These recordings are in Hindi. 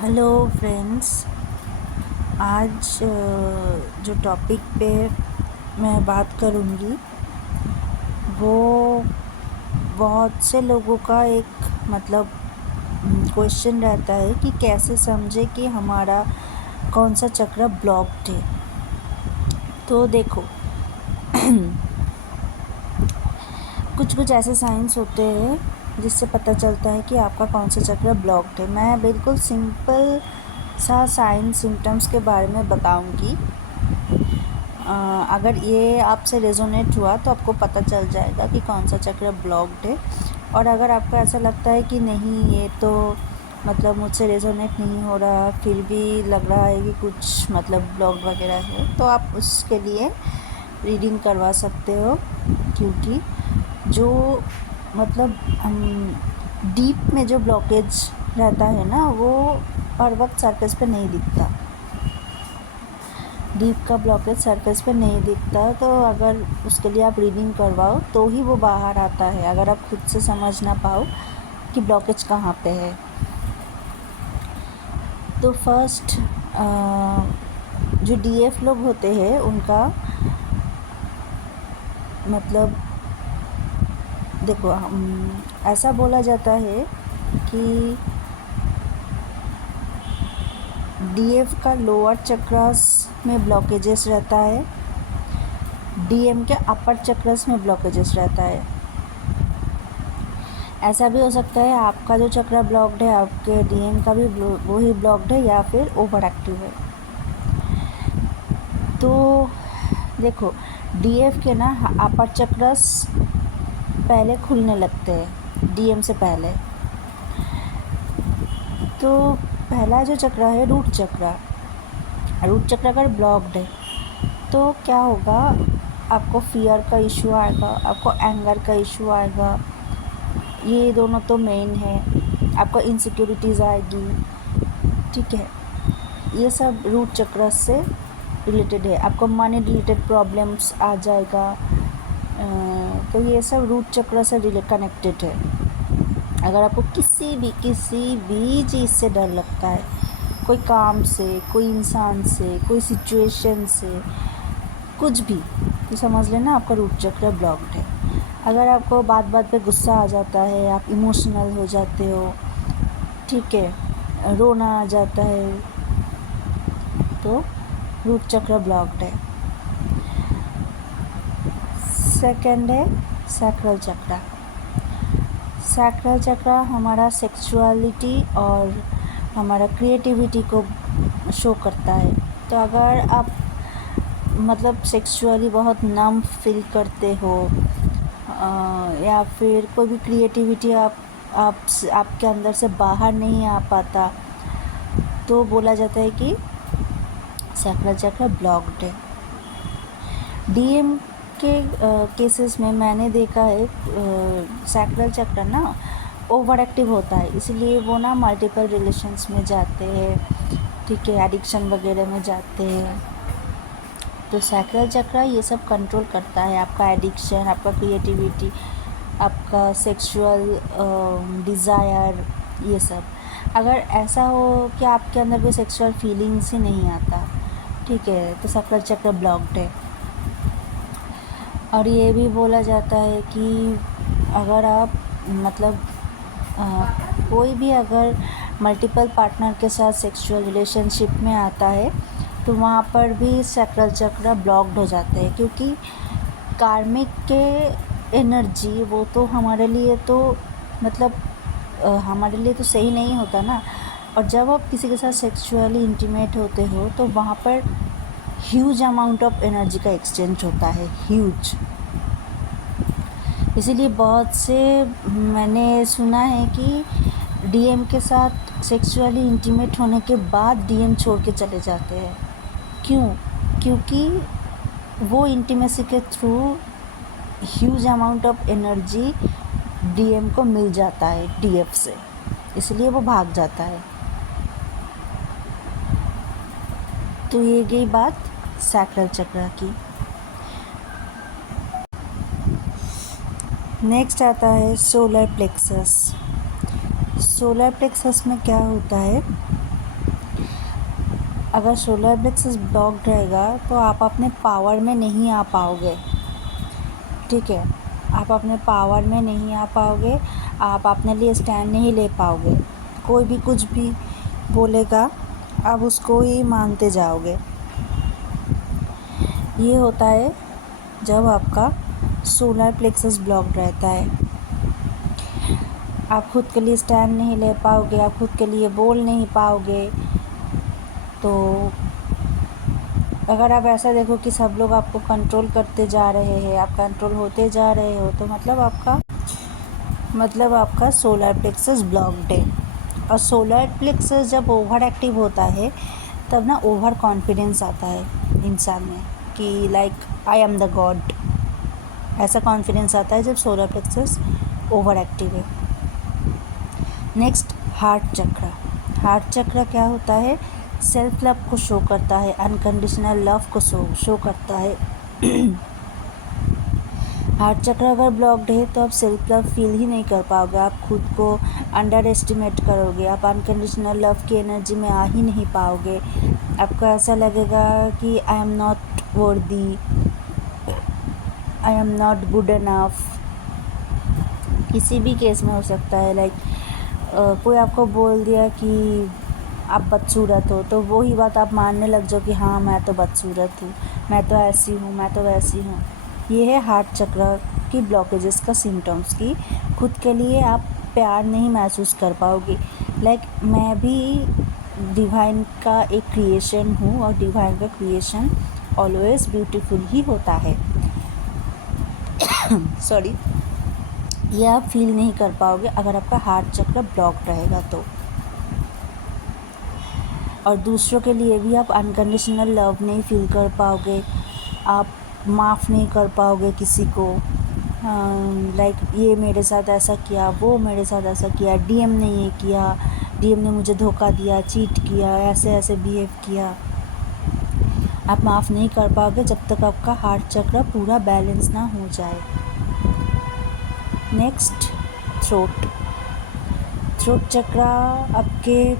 Hello friends. आज जो टॉपिक पे मैं बात करूँगी वो बहुत से लोगों का एक क्वेश्चन रहता है कि कैसे समझे कि हमारा कौन सा चक्र ब्लॉक्ड है। तो देखो कुछ ऐसे साइंस होते हैं जिससे पता चलता है कि आपका कौन सा चक्र ब्लॉक्ड है। मैं बिल्कुल सिंपल सा साइन सिम्टम्स के बारे में बताऊंगी। अगर ये आपसे रेजोनेट हुआ तो आपको पता चल जाएगा कि कौन सा चक्र ब्लॉक्ड है। और अगर आपको ऐसा लगता है कि नहीं, ये तो मुझसे रेजोनेट नहीं हो रहा, फिर भी लग रहा है कि कुछ ब्लॉक वगैरह है, तो आप उसके लिए रीडिंग करवा सकते हो। क्योंकि जो हम डीप में जो ब्लॉकेज रहता है ना, वो हर वक्त सरफेस पे नहीं दिखता। डीप का ब्लॉकेज सरफेस पे नहीं दिखता, तो अगर उसके लिए आप रीडिंग करवाओ तो ही वो बाहर आता है, अगर आप खुद से समझ ना पाओ कि ब्लॉकेज कहाँ पे है। तो फर्स्ट जो डीएफ लोग होते हैं उनका देखो, ऐसा बोला जाता है कि डीएफ का लोअर चक्रास में ब्लॉकेजेस रहता है, डीएम के अपर चक्रास में ब्लॉकेजेस रहता है। ऐसा भी हो सकता है आपका जो चक्र ब्लॉक्ड है, आपके डीएम का भी वही ब्लॉक्ड है या फिर ओवर एक्टिव है। तो देखो, डीएफ के ना अपर चक्रास पहले खुलने लगते हैं डीएम से पहले। तो पहला जो चक्र है रूट चक्र अगर ब्लॉक्ड है तो क्या होगा, आपको फियर का इशू आएगा, आपको एंगर का इशू आएगा। ये दोनों तो मेन है। आपको इनसिक्योरिटीज़ आएगी, ठीक है। ये सब रूट चक्र से रिलेटेड है। आपको मनी रिलेटेड प्रॉब्लम्स आ जाएगा। तो ये सब रूट चक्र से कनेक्टेड है। अगर आपको किसी भी चीज़ से डर लगता है, कोई काम से, कोई इंसान से, कोई सिचुएशन से, कुछ भी, तो समझ लेना आपका रूट चक्र ब्लॉक्ड है। अगर आपको बात बात पे गुस्सा आ जाता है, आप इमोशनल हो जाते हो, ठीक है, रोना आ जाता है, तो रूट चक्र ब्लॉक्ड है। सेकंड है सैक्रल चक्र। सैक्रल चक्र हमारा सेक्सुअलिटी और हमारा क्रिएटिविटी को शो करता है। तो अगर आप सेक्सुअली बहुत नम फील करते हो, या फिर कोई भी क्रिएटिविटी आपके अंदर से बाहर नहीं आ पाता, तो बोला जाता है कि सैक्रल चक्र ब्लॉक्ड है। डीएम के केसेस में मैंने देखा है सैक्रल चक्र ना ओवर एक्टिव होता है, इसलिए वो ना मल्टीपल रिलेशंस में जाते हैं, ठीक है, एडिक्शन वगैरह में जाते हैं। तो सैक्रल चक्र ये सब कंट्रोल करता है, आपका एडिक्शन, आपका क्रिएटिविटी, आपका सेक्सुअल डिज़ायर, ये सब। अगर ऐसा हो कि आपके अंदर कोई सेक्सुअल फीलिंग्स ही नहीं आता, ठीक है, तो सैक्रल चक्र ब्लॉक्ड है। और ये भी बोला जाता है कि अगर आप कोई भी अगर मल्टीपल पार्टनर के साथ सेक्सुअल रिलेशनशिप में आता है तो वहाँ पर भी सैक्रल चक्र ब्लॉक्ड हो जाते हैं, क्योंकि कार्मिक के एनर्जी वो तो हमारे लिए तो हमारे लिए तो सही नहीं होता ना। और जब आप किसी के साथ सेक्सुअली इंटीमेट होते हो तो वहाँ पर ह्यूज अमाउंट ऑफ एनर्जी का एक्सचेंज होता है, ह्यूज। इसीलिए बहुत से मैंने सुना है कि डीएम के साथ सेक्सुअली इंटीमेट होने के बाद डीएम छोड़ के चले जाते हैं। क्यों? क्योंकि वो इंटीमेसी के through huge amount of energy DM को मिल जाता है डीएफ से, इसलिए वो भाग जाता है। तो ये गई बात सैक्रल चक्र की। नेक्स्ट आता है सोलर प्लेक्सस। सोलर प्लेक्सस में क्या होता है, अगर सोलर प्लेक्सस ब्लॉक्ड रहेगा तो आप अपने पावर में नहीं आ पाओगे, ठीक है। आप अपने पावर में नहीं आ पाओगे, आप अपने लिए स्टैंड नहीं ले पाओगे। कोई भी कुछ भी बोलेगा आप उसको ही मानते जाओगे। ये होता है जब आपका सोलर प्लेक्सस ब्लॉक्ड रहता है। आप खुद के लिए स्टैंड नहीं ले पाओगे, आप खुद के लिए बोल नहीं पाओगे। तो अगर आप ऐसा देखो कि सब लोग आपको कंट्रोल करते जा रहे हैं, आप कंट्रोल होते जा रहे हो, तो मतलब आपका सोलर प्लेक्सस ब्लॉक्ड है। और सोलर प्लेक्सस जब ओवर एक्टिव होता है तब ना ओवर कॉन्फिडेंस आता है इंसान में कि like I am the God, ऐसा कॉन्फिडेंस आता है जब सोलर प्लेक्सस ओवर एक्टिव है। नेक्स्ट हार्ट चक्र। हार्ट चक्र क्या होता है? सेल्फ लव को शो करता है, अनकंडीशनल लव को शो करता है। हार्ट चक्र अगर ब्लॉक्ड है तो आप सेल्फ लव फील ही नहीं कर पाओगे, आप खुद को अंडर एस्टिमेट करोगे, आप अनकंडीशनल लव की एनर्जी में आ ही नहीं पाओगे। आपको ऐसा लगेगा कि I am not worthy, I am not good enough. किसी भी केस में हो सकता है, लाइक कोई आपको बोल दिया कि आप बदसूरत हो, तो वो ही बात आप मानने लग जाओ कि हाँ मैं तो बदसूरत हूँ, मैं तो ऐसी हूँ, मैं तो वैसी हूँ। ये है हार्ट चक्र की ब्लॉकेजेस का सिम्टम्स की खुद के लिए आप प्यार नहीं महसूस कर पाओगे। लाइक मैं भी डिवाइन का एक क्रिएशन हूँ और डिवाइन का क्रिएशन ऑलवेज ब्यूटीफुल ही होता है। सॉरी, ये आप फील नहीं कर पाओगे अगर आपका हार्ट चक्र ब्लॉक रहेगा तो। और दूसरों के लिए भी आप अनकंडीशनल लव नहीं फील कर पाओगे, आप माफ़ नहीं कर पाओगे किसी को। लाइक ये मेरे साथ ऐसा किया, वो मेरे साथ ऐसा किया, डीएम ने ये किया, डीएम ने मुझे धोखा दिया, चीट किया, ऐसे ऐसे बिहेव किया। आप माफ़ नहीं कर पाओगे जब तक आपका हार्ट चक्र पूरा बैलेंस ना हो जाए। Next throat. थ्रोट चक्र आपके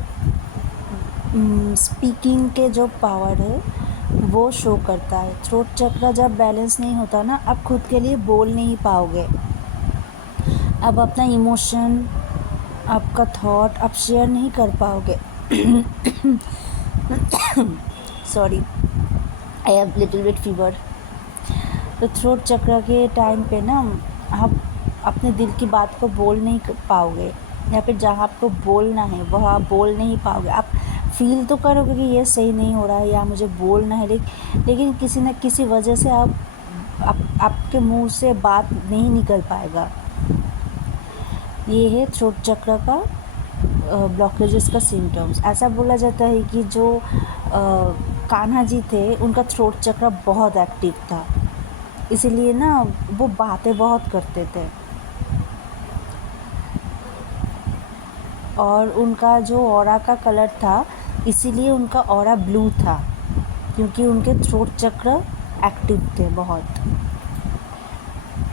स्पीकिंग के जो पावर है वो शो करता है। थ्रोट चक्र जब बैलेंस नहीं होता ना, आप खुद के लिए बोल नहीं पाओगे, आप अपना इमोशन, आपका थॉट आप शेयर नहीं कर पाओगे। Sorry, I have little bit fever. तो थ्रोट चक्र के टाइम पे ना आप अपने दिल की बात को बोल नहीं पाओगे, या फिर जहाँ आपको बोलना है वह आप बोल नहीं पाओगे। आप फील तो करोगे कि ये सही नहीं हो रहा है या मुझे बोलना है, लेकिन किसी न किसी वजह से आपके मुंह से बात नहीं निकल पाएगा। ये है थ्रोट चक्र का ब्लॉकेजेस का सिम्टम्स। ऐसा बोला जाता है कि जो कान्हा जी थे उनका थ्रोट चक्र बहुत एक्टिव था, इसीलिए ना वो बातें बहुत करते थे। और उनका जो ऑरा का कलर था, इसीलिए उनका ऑरा ब्लू था, क्योंकि उनके थ्रोट चक्र एक्टिव थे बहुत।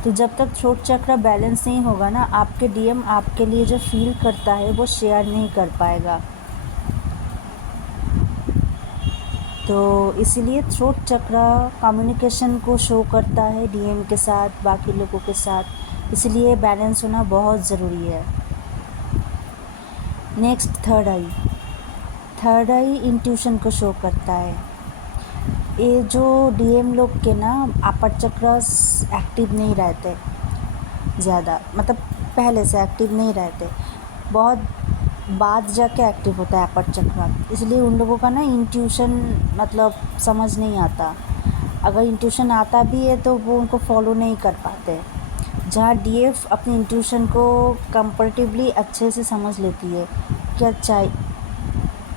तो जब तक थ्रोट चक्र बैलेंस नहीं होगा ना, आपके डीएम आपके लिए जो फील करता है वो शेयर नहीं कर पाएगा। तो इसीलिए थ्रोट चक्र कम्युनिकेशन को शो करता है डीएम के साथ, बाकी लोगों के साथ, इसलिए बैलेंस होना बहुत ज़रूरी है। नेक्स्ट थर्ड आई। थर्ड आई इंट्यूशन को शो करता है। ये जो डीएम लोग के ना अपर चक्र एक्टिव नहीं रहते ज़्यादा, मतलब पहले से एक्टिव नहीं रहते, बहुत बाद जाके एक्टिव होता है अपर चक्र, इसलिए उन लोगों का ना इंट्यूशन मतलब समझ नहीं आता। अगर इंट्यूशन आता भी है तो वो उनको फॉलो नहीं कर पाते। जहाँ डीएफ अपनी इंट्यूशन को कंपैरेटिवली अच्छे से समझ लेती है कि अच्छा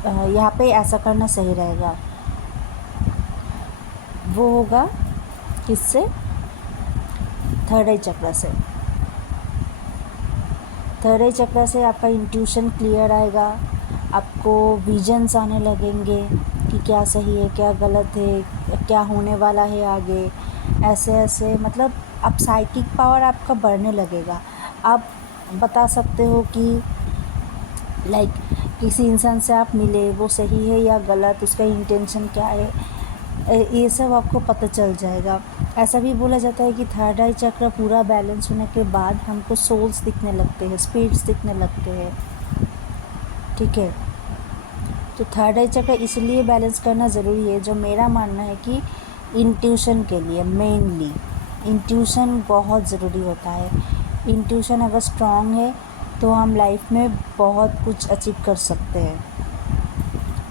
यहाँ पे ऐसा करना सही रहेगा, वो होगा किससे? थर्ड आई चक्र से। थर्ड आई चक्र से आपका इंट्यूशन क्लियर आएगा, आपको विजन्स आने लगेंगे कि क्या सही है, क्या गलत है, क्या होने वाला है आगे, ऐसे ऐसे मतलब आप साइकिक पावर आपका बढ़ने लगेगा। आप बता सकते हो कि लाइक किसी इंसान से आप मिले, वो सही है या गलत, उसका इंटेंशन क्या है, ये सब आपको पता चल जाएगा। ऐसा भी बोला जाता है कि थर्ड आई चक्र पूरा बैलेंस होने के बाद हमको सोल्स दिखने लगते हैं, स्पिरिट्स दिखने लगते हैं। ठीक है, तो थर्ड आई चक्र इसलिए बैलेंस करना ज़रूरी है, जो मेरा मानना है कि इंट्यूशन के लिए, मेनली इंट्यूशन बहुत ज़रूरी होता है। इंट्यूशन अगर स्ट्रांग है तो हम लाइफ में बहुत कुछ अचीव कर सकते हैं,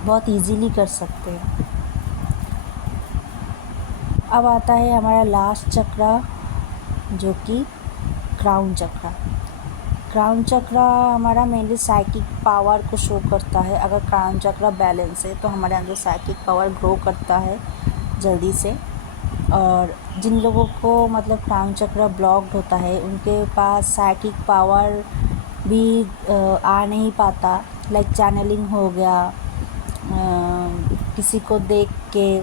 बहुत इजीली कर सकते हैं। अब आता है हमारा लास्ट चक्र, जो कि क्राउन चक्र। क्राउन चक्र हमारा मेनली साइकिक पावर को शो करता है। अगर क्राउन चक्र बैलेंस है तो हमारे अंदर साइकिक पावर ग्रो करता है जल्दी से। और जिन लोगों को मतलब क्राउन चक्र ब्लॉक्ड होता है, उनके पास साइकिक पावर भी आ नहीं पाता। लाइक चैनलिंग हो गया, किसी को देख के,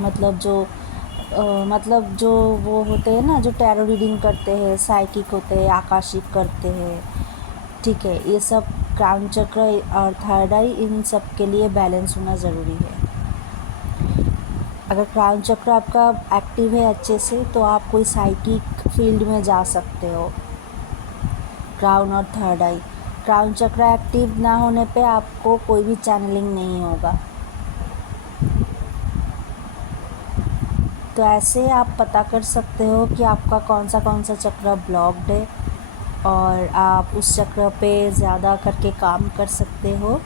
मतलब जो वो होते हैं ना, जो टैरो रीडिंग करते हैं, साइकिक होते हैं, आकाशिक करते हैं। ठीक है, ये सब क्राउन चक्र और थर्ड आई, इन सब के लिए बैलेंस होना ज़रूरी है। अगर क्राउन चक्र आपका एक्टिव है अच्छे से, तो आप कोई साइकिक फील्ड में जा सकते हो। क्राउन और थर्ड आई, क्राउन चक्र एक्टिव ना होने पे आपको कोई भी चैनलिंग नहीं होगा। तो ऐसे आप पता कर सकते हो कि आपका कौन सा चक्र ब्लॉक्ड है, और आप उस चक्र पे ज़्यादा करके काम कर सकते हो।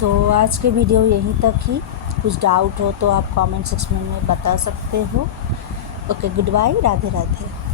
तो आज के वीडियो यहीं तक ही। कुछ डाउट हो तो आप कमेंट सेक्शन में बता सकते हो। Okay, goodbye, Radhe Radhe.